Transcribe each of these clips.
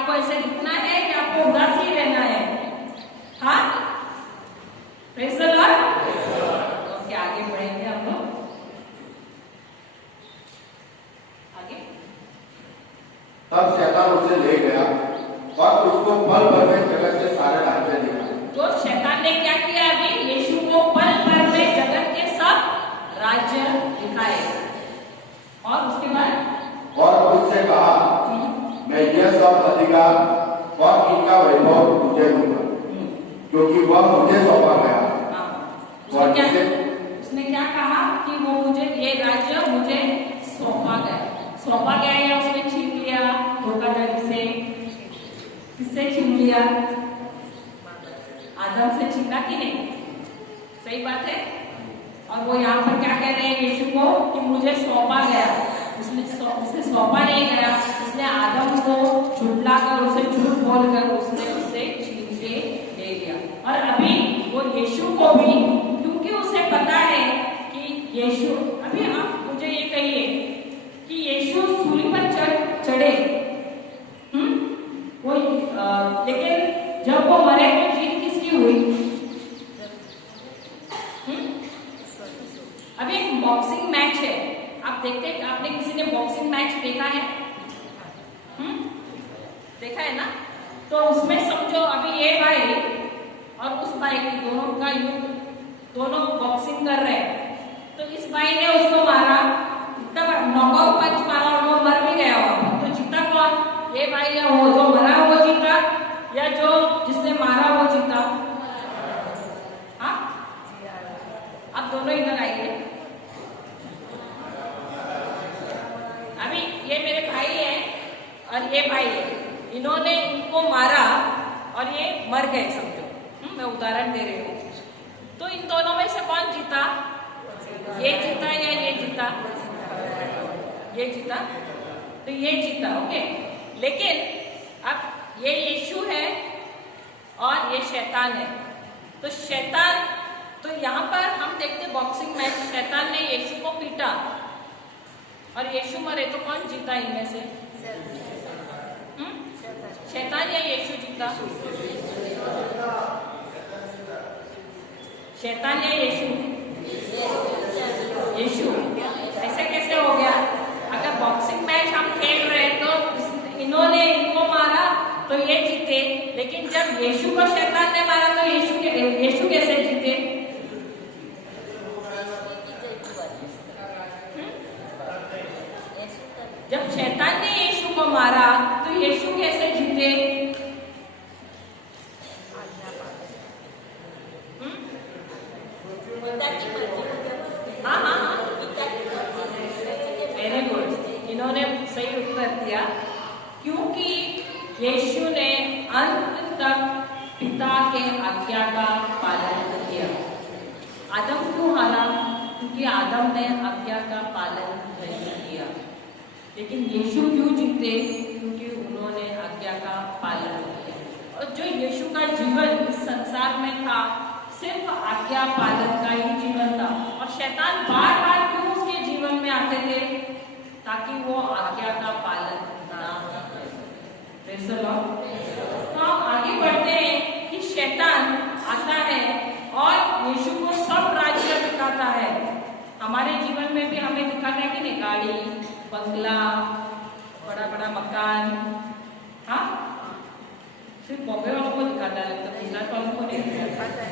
आपको ऐसे दिखना है कि आपको उदास ही रहना है? हाँ, प्रेज़ द लॉर्ड। ओके, आगे बढ़ेंगे हम लोग। आगे। तब शैतान उसे ले गया और उसको पल भर में जगत के सारे राज्य दिखाए। तो शैतान ने क्या किया? अभी यीशु को पल भर में जगत के सब राज्य दिखाए और उसके बाद और उससे कहा, मैं यह सब अधिकार और इनका वैभव तुझे दूंगा, क्योंकि वह मुझे सौंपा गया। उसने क्या कहा कि वो मुझे, ये राज्य मुझे सौंपा गया या उसने छीन लिया धोखाधड़ी से? किससे छीन लिया? आदम से छीना कि नहीं? सही बात है। और वो यहाँ पर क्या कह रहे हैं यीशु को कि मुझे सौंपा गया। उसे सौंपा नहीं गया, उसने आदम को झुठलाकर, उसे झूठ बोलकर उसने उससे छीन के ले लिया। और अभी वो यीशु को भी, क्योंकि उसे पता है कि यीशु, अभी आप मुझे ये कहिए कि यीशु सूली पर चढ़े, वो लेकिन जब वो मरे तो जीत किसकी हुई? अभी एक बॉक्सिंग मैच है, आप देखते हैं, आपने किसी ने बॉक्सिंग मैच देखा है? देखा है ना? तो उसमें समझो अभी ये भाई और उस भाई की दोनों का युद्ध, दोनों बॉक्सिंग कर रहे हैं। तो इस भाई ने उसको मारा, नॉकआउट पंच मारा और वो मर भी गया होगा, तो जीता कौन? ये भाई या वो जो मरा वो जीता या जो जिसने मारा वो जीता? हाँ, अब दोनों इधर आइए। अभी ये मेरे भाई है और ये भाई है, इन्होंने इनको मारा और ये मर गए समझो। मैं उदाहरण दे रही हूँ। तो इन दोनों में से कौन जीता? ये जीता या ये जीता? ये जीता, तो ये जीता। ओके, लेकिन अब ये यीशु है और ये शैतान है। तो शैतान, तो यहाँ पर हम देखते बॉक्सिंग मैच, शैतान ने यीशु को पीटा और यीशु मरे, तो कौन जीता इनमें से? शैतान या यीशु जीता? शैतान या यीशु? यीशु। ऐसे कैसे हो गया? अगर बॉक्सिंग मैच हम खेल रहे हैं तो इन्होंने इनको मारा तो ये जीते, लेकिन जब यीशु को शैतान ने मारा तो यीशु कैसे जीते? जब शैतान ने यीशु को मारा तो यीशु कैसे जीते? हाँ, वेरी गुड, इन्होंने सही उत्तर दिया। क्योंकि यीशु ने अंत तक पिता के आज्ञा का पालन किया। आदम क्यों हारा? क्योंकि आदम ने आज्ञा का पालन नहीं किया। लेकिन यीशु क्यों जीते? क्योंकि उन्होंने आज्ञा का पालन किया। और जो यीशु का जीवन इस संसार में था सिर्फ आज्ञा पालन का ही जीवन था। और शैतान बार बार क्यों उसके जीवन में आते थे? ताकि वो आज्ञा का पालन ना करे। Praise the Lord. तो हम आगे बढ़ते हैं कि शैतान आता है और यीशु को सब राज्य दिखाता है। हमारे जीवन में भी हमें दिखाता है कि नहीं? गाड़ी, बंगला, बड़ा बड़ा मकान। हाँ, सिर्फ बॉम्बे वालों को दिखाता है, लगता है गुजरात वालों को नहीं दिखाता।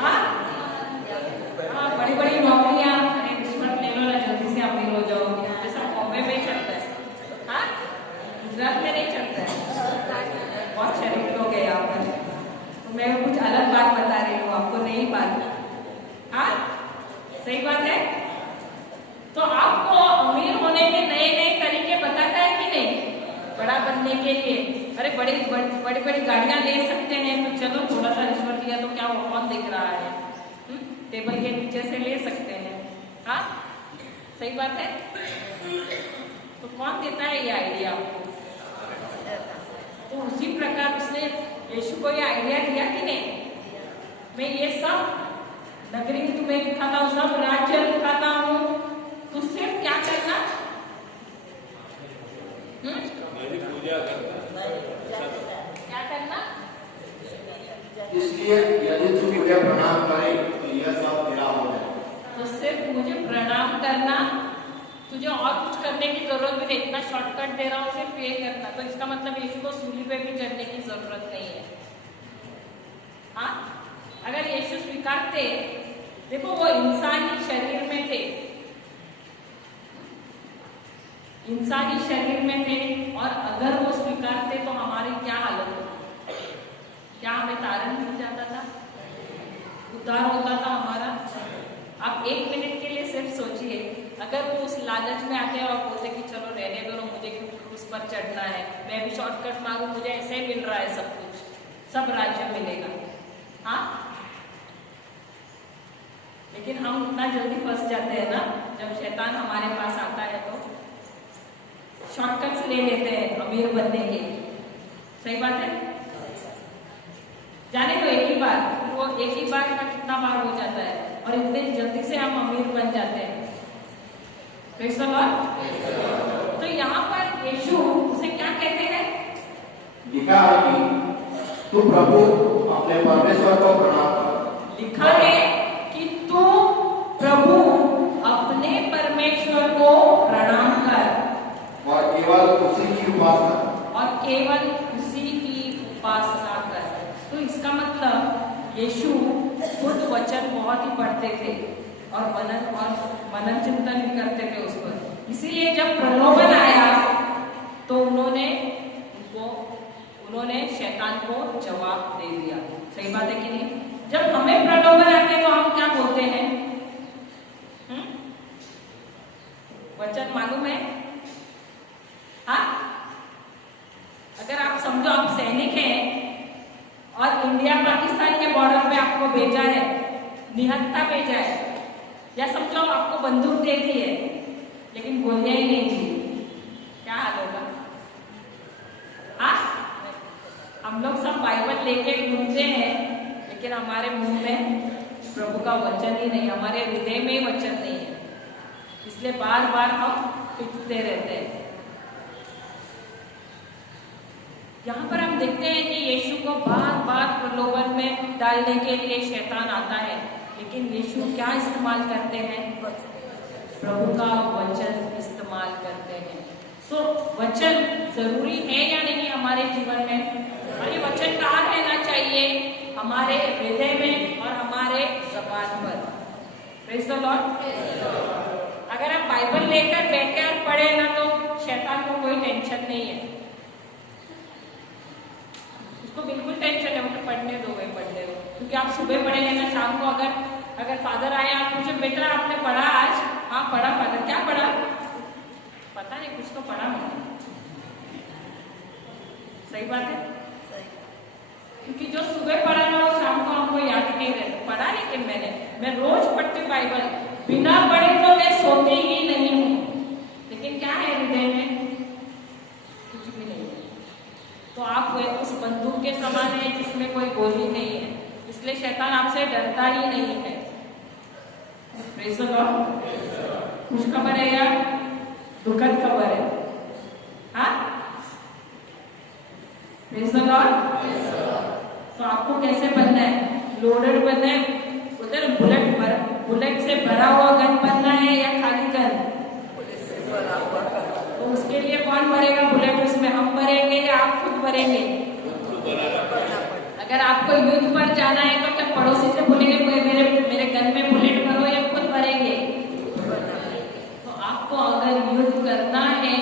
हाँ, बड़ी बड़ी नौकरियां, अरे किस्मत ले लो ना, जल्दी से आप अमीर हो जाओगे, ये सब बॉम्बे में ही चलता है। हाँ, गुजरात में नहीं चलता है। बहुत शरीफ लोग हैं यहाँ पर, तो मैं कुछ अलग बात बता रही हूँ आपको, नई बात। हाँ, सही बात है। तो आपको अमीर होने के नए नए तरीके बताता है कि नहीं? बड़ा बनने के लिए अरे बड़ी बड़ी गाड़ियां ले सकते हैं, तो चलो थोड़ा सा रिश्वत दिया तो क्या वो कौन दिख रहा है? टेबल के नीचे से ले सकते हैं। हाँ, सही बात है। तो कौन देता है ये आइडिया आपको? तो उसी प्रकार उसने यीशु को ये आइडिया दिया कि नहीं? मैं ये सब नगरी तुम्हें दिखाता हूँ, सब राज्य दिखाता हूँ, तो सिर्फ क्या करना? क्या करना? इसलिए यदि तू मुझे प्रणाम करे तो यह सब तेरा हो जाए। तो सिर्फ मुझे प्रणाम करना, तुझे और कुछ करने की जरूरत भी नहीं, इतना शॉर्टकट दे रहा हूँ सिर्फ ये करना। तो इसका मतलब यीशु को सूली पे भी चढ़ने की जरूरत नहीं है। हाँ, अगर यीशु स्वीकारते, देखो वो इंसानी शरीर में थे, इंसानी शरीर में थे, और अगर वो स्वीकारते तो हमारी क्या हालत होती? क्या हमें तारण मिल जाता था? उद्धार होता था हमारा? आप एक मिनट के लिए सिर्फ सोचिए, अगर वो उस लालच में आते हैं और बोलते कि चलो रहने दो, मुझे क्रूस पर चढ़ना है, मैं भी शॉर्टकट मारूं, मुझे ऐसे ही मिल रहा है सब कुछ, सब राज्य मिलेगा। हाँ, लेकिन हम इतना जल्दी फंस जाते हैं ना, जब शैतान हमारे पास आता है तो शॉर्टकट्स ले लेते हैं अमीर बनने के। सही बात है? जाने तो एक ही बार, वो एक ही बार का कितना बार हो जाता है, और इतने जल्दी से हम अमीर बन जाते हैं। Praise the Lord। तो यहाँ पर यीशु उसे क्या कहते हैं? लिखा है कि तू प्रभु अपने परमेश्वर को प्रणाम कर। लिखा है कि तू प्रभु अपने परमेश्वर को प्रणाम कर, और केवल उसी की उपासना, और केवल उसी की उपासना कर। तो इसका मतलब यीशु खुद वचन बहुत ही पढ़ते थे और मनन चिंतन भी करते थे उस पर। इसीलिए जब प्रलोभन आया तो उन्होंने शैतान को जवाब दे दिया। सही बात है कि नहीं? जब हमें प्रलोभन आते तो हम क्या बोलते हैं? वचन मालूम है? हाँ, अगर आप समझो आप सैनिक हैं और इंडिया पाकिस्तान के बॉर्डर पे आपको भेजा है, निहत्था भेजा है, या समझो आपको बंदूक दे दी है लेकिन गोलियां ही नहीं दी, क्या हाल होगा? हाँ, हम लोग सब बाइबल लेके घूमते हैं लेकिन हमारे मुंह में प्रभु का वचन ही नहीं, हमारे हृदय में ही वचन नहीं है, इसलिए बार बार हम पिटते रहते हैं। यहाँ पर हम देखते हैं कि यीशु को बार बार प्रलोभन में डालने के लिए शैतान आता है, लेकिन यीशु क्या इस्तेमाल करते हैं? प्रभु का वचन इस्तेमाल करते हैं। सो वचन जरूरी है या नहीं हमारे जीवन में? और ये वचन कहाँ रहना चाहिए? हमारे हृदय में और हमारे जबान पर। Praise the Lord. अगर हम बाइबल लेकर बैठे और पढ़े ना तो शैतान को कोई टेंशन नहीं है, उसको बिल्कुल टेंशन है, मुझे पढ़ने दो, क्योंकि आप सुबह पढ़ेंगे ना, शाम को अगर फादर आए आप पूछे बेटा आपने पढ़ा आज? हाँ पढ़ा फादर। क्या पढ़ा? पता नहीं, कुछ तो पढ़ा मैंने। सही बात है, क्योंकि जो सुबह पढ़ा ना वो शाम को हमको याद ही नहीं रहता। पढ़ा लेकिन मैं रोज पढ़ती बाइबल, बिना पढ़े तो मैं सोती ही नहीं हूँ, लेकिन क्या है हृदय में? कुछ भी नहीं है। तो आप उस बंदूक के समान है जिसमें कोई गोली नहीं है, इसलिए शैतान आपसे डरता ही नहीं है। Praise the Lord. खुश खबर है या दुखद खबर है? हाँ, प्रेज़ द लॉर्ड। तो आपको कैसे बनना है? लोडेड बनना है, बोलते हैं बुलेट से भरा हुआ गन बनना है या खाली गन? तो उसके लिए कौन भरेगा बुलेट? उसमें हम भरेंगे या आप खुद भरेंगे? अगर आपको युद्ध पर जाना है तो क्या पड़ोसी से बोलेंगे मेरे गन में बुलेट भरो, या खुद भरेंगे? तो आपको अगर युद्ध करना है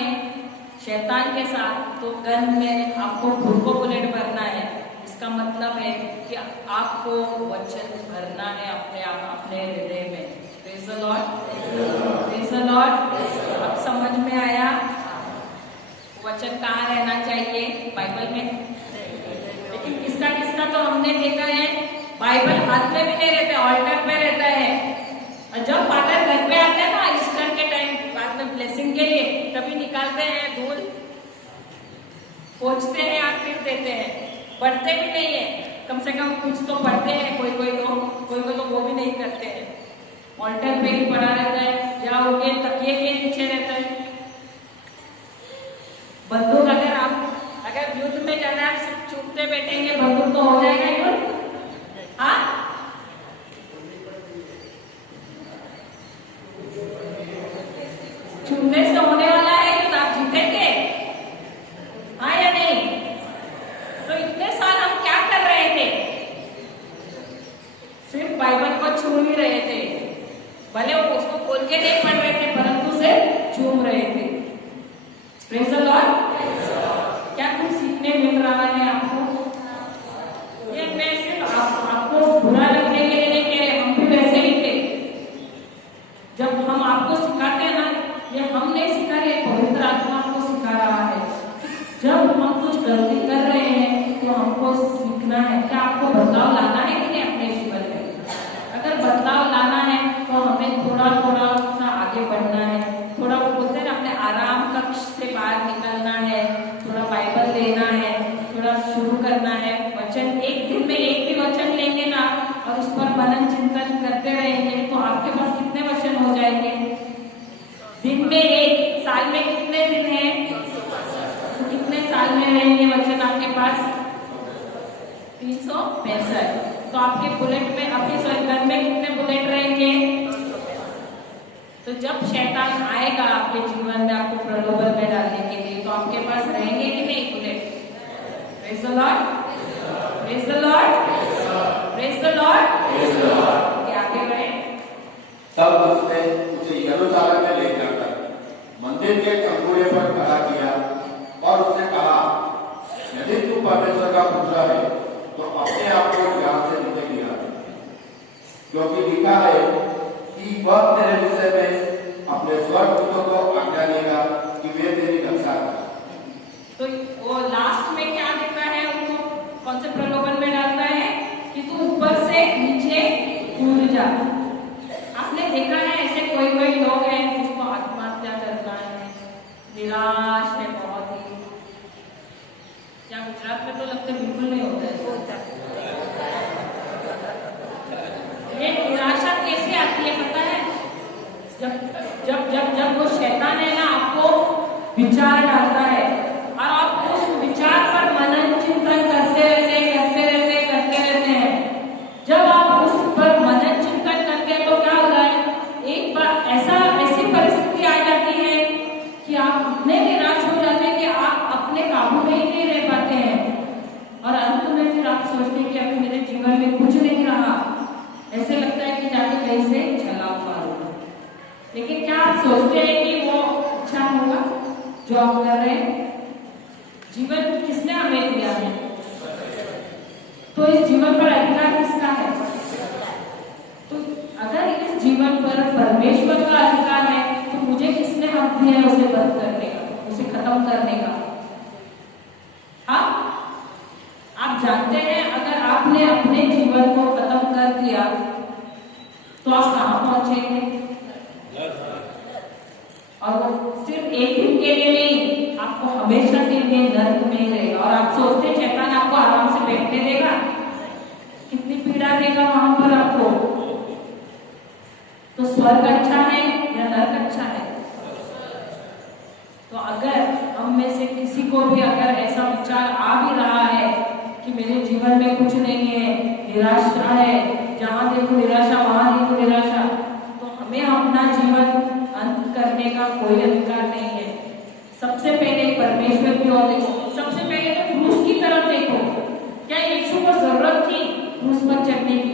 शैतान के साथ तो गन में आपको खुद को बुलेट भरना है। इसका मतलब है कि आपको वचन भरना है अपने हृदय में। Praise the Lord. Praise the Lord. अब समझ में आया वचन कहाँ रहना चाहिए? बाइबल में। लेकिन किसका तो हमने देखा है बाइबल हाथ में भी नहीं रहता, ऑल्टर पे रहता है। और जब फादर घर पे आते हैं ना ईस्टर के टाइम, बाद में ब्लेसिंग के लिए, तभी निकालते हैं धूल, पोंछते हैं और फिर देते हैं। पढ़ते भी नहीं है, कम से कम कुछ तो पढ़ते हैं। कोई कोई तो वो भी नहीं करते हैं, ऑल्टर पे ही पड़ा रहता है या उनके तकिए के नीचे रहता है। बंदूक अगर आप में जाना है, सिर्फ चूमते बैठेंगे, बंदूक तो हो जाएगा युद्ध? हाँ, चूमने से होने वाला है युद्ध, आप जीतेंगे? हाँ या नहीं? तो इतने साल हम क्या कर रहे थे? सिर्फ बाइबल को चूम ही रहे थे, भले वो उसको खोल के नहीं पढ़ रहे थे, परंतु उसे चूम रहे थे। Praise the Lord. क्या कुछ सीखने मिल रहा है आपको? ये मैं सिर्फ आपको बुरा लगने के लिए नहीं कह रहे, हम भी वैसे ही थे। जब हम आपको सिखाते हैं ना, ये हम नहीं सिखा रहे, पवित्र आत्मा आपको सिखा रहा है। जब हम कुछ गलती कर रहे हैं तो हमको सीखना है। क्या आपको बदलाव लाना है कि नहीं अपने जीवन में? अगर बदलाव लाना है तो हमें थोड़ा थोड़ा सा आगे बढ़ना है, थोड़ा बोलते हैं ना अपने आराम कक्ष से बाहर निकलना है, थोड़ा बाइबल लेना है, थोड़ा शुरू करना है। वचन एक दिन में एक भी वचन लेंगे ना और उस पर मनन चिंतन करते रहेंगे तो आपके पास कितने वचन हो जाएंगे? दिन में एक, साल में कितने दिन हैं? तो कितने साल में रहेंगे वचन आपके पास? 365। तो आपके बुलेट में, आपके घर में कितने बुलेट रहेंगे? तो जब शैतान आएगा आपके जीवन में आपको प्रलोभन में डालने के लिए, तो आपके पास रहेंगे कि नहीं bullet? Praise the Lord, praise the Lord, praise the Lord. क्या आगे बढ़े? तब उसने उसे यरूशलेम में ले जाकर मंदिर के चंगुरे पर खड़ा किया और उसने कहा, यदि तू परमेश्वर का पुत्र है तो अपने आप को यहाँ से निकल गया, क्योंकि लिखा है कि वह तेरे विषय में अपने स्वर्गदूतों को आज्ञा देगा कि वे तेरी रक्षा करें। तो वो लास्ट में क्या लिखा है? उनको कौन से प्रलोभन में डालता है? कि तू ऊपर से नीचे कूद जा। आपने देखा है ऐसे कोई लोग हैं जिसको आत्महत्या करना है, निराश है बहुत ही। क्या गुजरात में तो लगता है बिल्कुल नहीं होता है। ये निराशा कैसे आती है पता है? जब जब जब जब वो शैतान है ना आपको विचार डालता है और आप उस विचार पर मनन चिंतन करते रहते हैं। जब आप उस पर मनन चिंतन करते हैं तो क्या होता है? एक बार ऐसी परिस्थिति आ जाती है कि आप इतने निराश हो जाते हैं कि आप अपने काबू में ही नहीं रह पाते हैं और अंत में फिर आप सोचते हैं कि अभी मेरे जीवन में कुछ नहीं रहा। ऐसे लगता है कि जाके कहीं से छलांग मारूंगा। लेकिन क्या आप सोचते हैं कि वो अच्छा होगा जो आप कर रहे हैं? जीवन किसने हमें दिया है? तो इस जीवन पर अधिकार किसका है? तो अगर इस जीवन पर परमेश्वर का अधिकार है तो मुझे किसने हक दिया है उसे बंद करने का, उसे खत्म करने का? हाँ, आप जानते हैं अगर आपने अपने जीवन को खत्म कर दिया तो आप कहाँ पहुंचेंगे? और वो सिर्फ एक दिन के लिए नहीं, आपको हमेशा के लिए नर्क में ही रहेगा। और आप सोचते हैं शैतान आपको आराम से बैठने देगा? कितनी पीड़ा देगा वहां पर आपको। तो स्वर्ग अच्छा है या नर्क अच्छा है? तो अगर हम में से किसी को भी अगर ऐसा विचार आ भी रहा है कि मेरे जीवन में कुछ नहीं है, निराशा है, जहां देखो निराशा, वहां देखो निराशा, तो हमें अपना जीवन अंत करने का कोई अधिकार नहीं है। सबसे पहले परमेश्वर की ओर देखो, सबसे पहले तो क्रूस की तरफ देखो। क्या यीशु को जरूरत थी क्रूस पर चढ़ने की?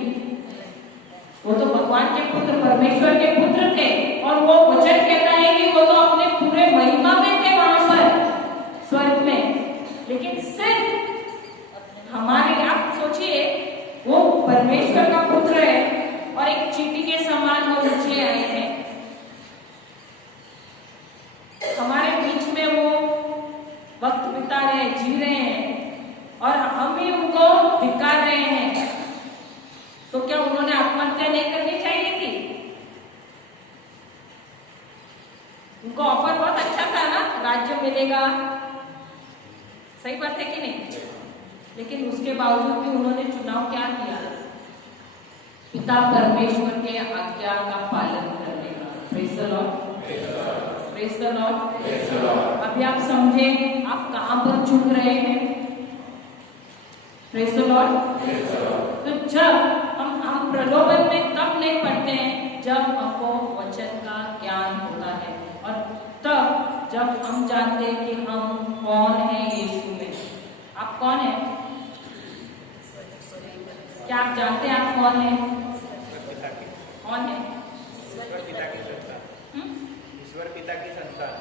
वो तो भगवान के पुत्र, परमेश्वर के पुत्र थे और वो वचन कहता है कि वो तो अपने पूरे महिमा में थे वहां पर स्वर्ग में। लेकिन सिर्फ हमारे, आप सोचिए वो परमेश्वर का पुत्र है और एक चींटी के समान वो नीचे आए हैं, हमारे बीच में वो वक्त बिता रहे हैं, जी रहे हैं और हम ही उनको धिक्कार रहे हैं। तो क्या उन्होंने आत्महत्या नहीं करनी चाहिए थी? उनको ऑफर बहुत अच्छा था ना, राज्य मिलेगा, सही बात है कि नहीं? लेकिन उसके बावजूद भी उन्होंने चुनाव क्या किया? पिता परमेश्वर के आज्ञा का पालन करने का। Praise the Lord, praise the Lord. अभी आप समझे आप कहां पर चूक रहे हैं? Praise the Lord. तो जब हम प्रलोभन में तब नहीं पड़ते हैं जब हमको वचन का ज्ञान होता है, और तब जब हम जानते हैं कि हम कौन है यीशु में। आप कौन है? क्या आप जानते हैं आप कौन है? कौन है? ईश्वर पिता की संतान। ईश्वर पिता की संतान।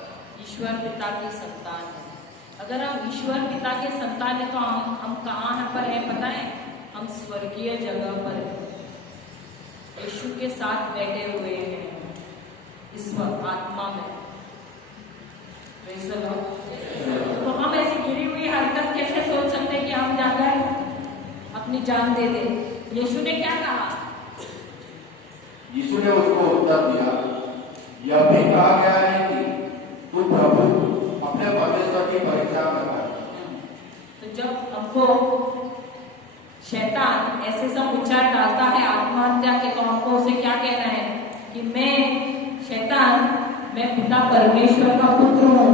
ईश्वर पिता की संतान है। अगर हम ईश्वर पिता के संतान है तो हम कहाँ पर है पता है? हम स्वर्गीय जगह पर है, यीशु के साथ बैठे हुए हैं इस वक्त आत्मा में। Praise the Lord. तो हम ऐसी गिरी हुई हरकत कैसे सोच सकते हैं कि हम जाकर अपनी जान दे दे? यीशु ने क्या कहा? यीशु ने उसको उत्तर दिया, यह भी कहा गया है कि तू प्रभु अपने परमेश्वर की परीक्षा में कर। तो जब हमको शैतान ऐसे सब विचार डालता है आत्महत्या के, तो हमको उसे क्या कहना है कि मैं पिता परमेश्वर का पुत्र हूँ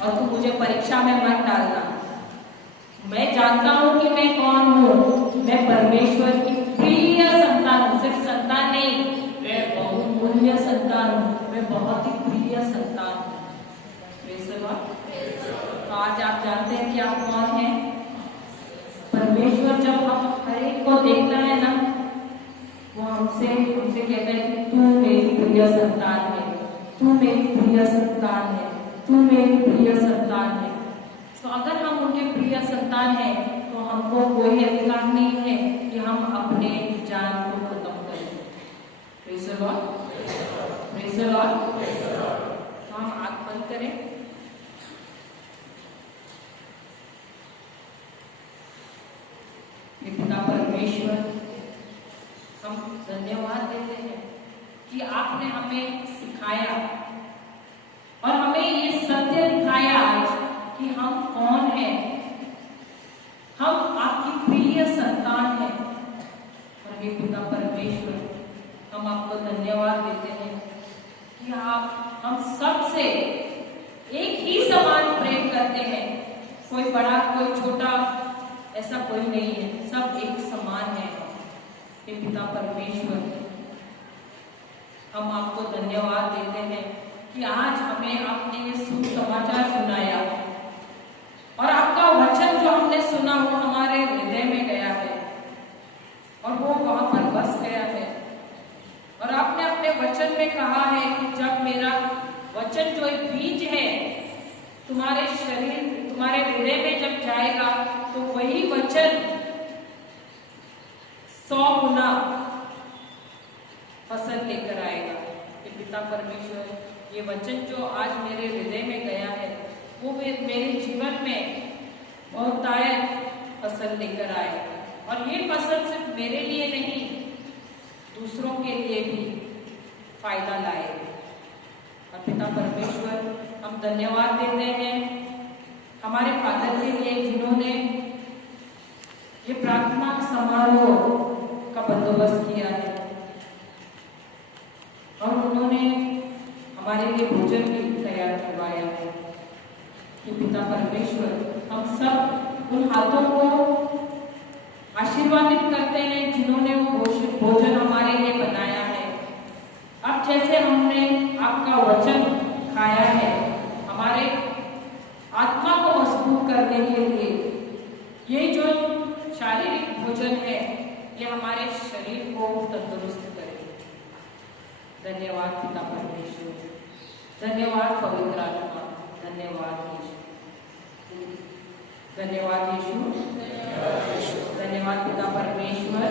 और तू मुझे परीक्षा में मत डालना। मैं जानता हूँ कि मैं कौन हूँ। मैं परमेश्वर की प्रिय संतान हूँ। सिर्फ संतान नहीं, मैं बहुमूल्य संतान हूँ। मैं बहुत ही प्रिय संतान हूँ। Praise the Lord. तो आज आप जानते हैं कि आप कौन हैं? परमेश्वर जब हम हर एक को देखता है ना, वो हमसे कहता है कि तू मेरी प्रिय संतान है, तू मेरी प्रिय संतान है, तू मेरी प्रिय संतान है। तो अगर हम उनके प्रिय संतान हैं तो हमको कोई अधिकार नहीं है कि हम अपने जान को खत्म करें। Praise the Lord. Praise the Lord. तो हम आँख बंद करें। पिता परमेश्वर, हम धन्यवाद देते हैं कि आपने हमें सिखाया और हमें ये सत्य दिखाया आज कि हम कौन हैं। हम आपकी प्रिय संतान हैं। और हे पिता परमेश्वर, हम आपको धन्यवाद देते हैं कि आप हम सबसे एक ही समान प्रेम करते हैं। कोई बड़ा कोई छोटा ऐसा कोई नहीं है, सब एक समान है। हे पिता परमेश्वर, हम आपको धन्यवाद देते हैं कि आज हमें आपने ये सुसमाचार सुनाया और आपका वचन जो हमने सुना वो हमारे हृदय में गया है और वो वहां पर बस गया है। और आपने अपने वचन में कहा है कि जब मेरा वचन जो एक बीज है तुम्हारे शरीर तुम्हारे हृदय में जब जाएगा तो वही वचन 100 गुना फसल लेकर आएगा। कि पिता परमेश्वर, ये वचन जो आज मेरे हृदय में गया है वो मेरे जीवन में बहुतायत फसल लेकर आए और ये फसल सिर्फ मेरे लिए नहीं दूसरों के लिए भी फायदा लाए। और पिता परमेश्वर, हम धन्यवाद देते हैं हमारे फादर के लिए जिन्होंने ये प्रार्थना समारोह का बंदोबस्त किया है और उन्होंने हमारे लिए भोजन भी तैयार करवाया है। कि पिता परमेश्वर, हम सब उन हाथों को आशीर्वादित करते हैं जिन्होंने वो भोजन हमारे लिए बनाया है। अब जैसे हमने आपका वचन खाया है, हमारे आत्मा को मजबूत करने के लिए ये जो शारीरिक भोजन है ये हमारे शरीर को तंदुरुस्त करे। धन्यवाद पिता परमेश्वर, धन्यवाद पवित्र आत्मा, धन्यवाद यीशु, धन्यवाद यीशु, धन्यवाद पिता परमेश्वर।